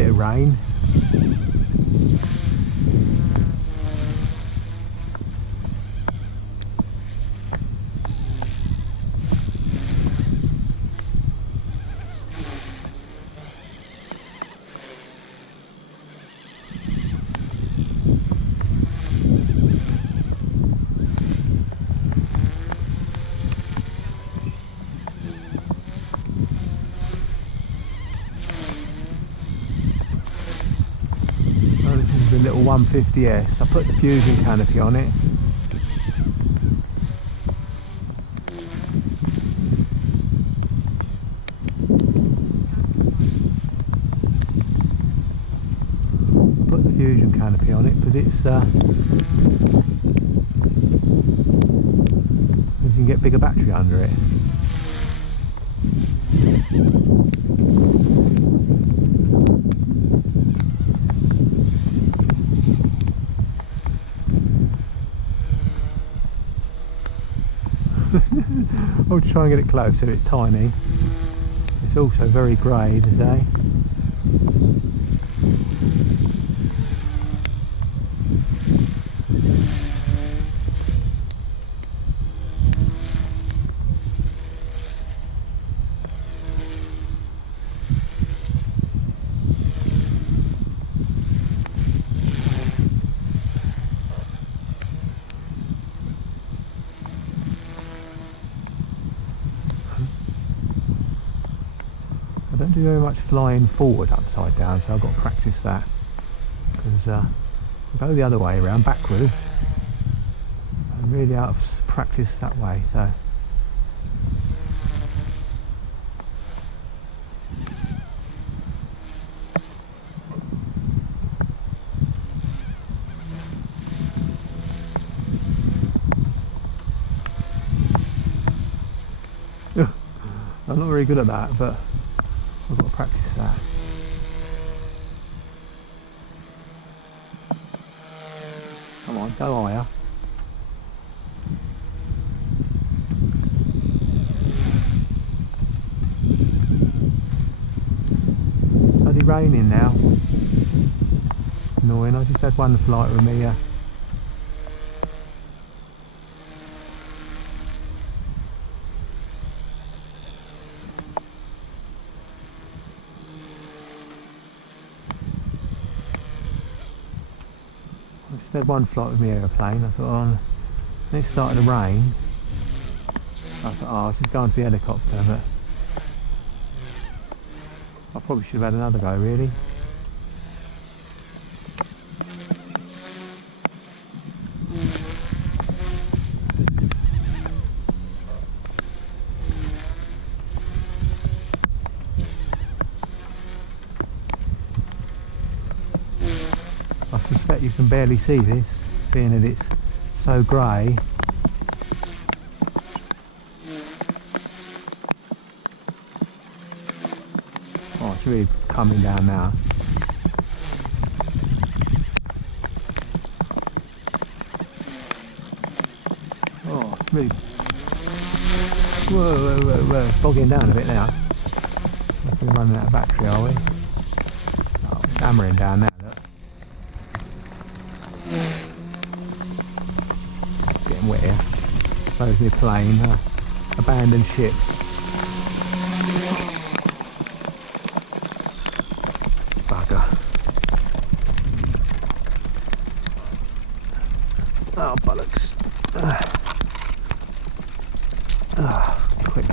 bit of rain. The little 150S. I put the Fusion canopy on it. Put the Fusion canopy on it because it's you can get bigger battery under it. I'll try and get it closer. It's tiny. It's also very grey today. I don't do very much flying forward upside down, so I've got to practice that, because I go the other way around backwards. I'm really out of practice that way, so I'm not very good at that, but I've got to practice that. Come on, go higher. Bloody raining now. Annoying, I just had one flight with me. I just had one flight with my aeroplane. I thought, oh, then it started to rain. I thought, oh, I'll just go onto the helicopter, but I probably should have had another go, really. I suspect you can barely see this, seeing that it's so grey. Oh, it's really coming down now. Oh, it's really... Whoa, whoa, whoa, whoa, it's bogging down a bit now. We're running out of battery, are we? Oh, it's hammering down now. Getting wet here. Supposedly a plane, abandoned ship. Bugger. Oh, bollocks. Quick.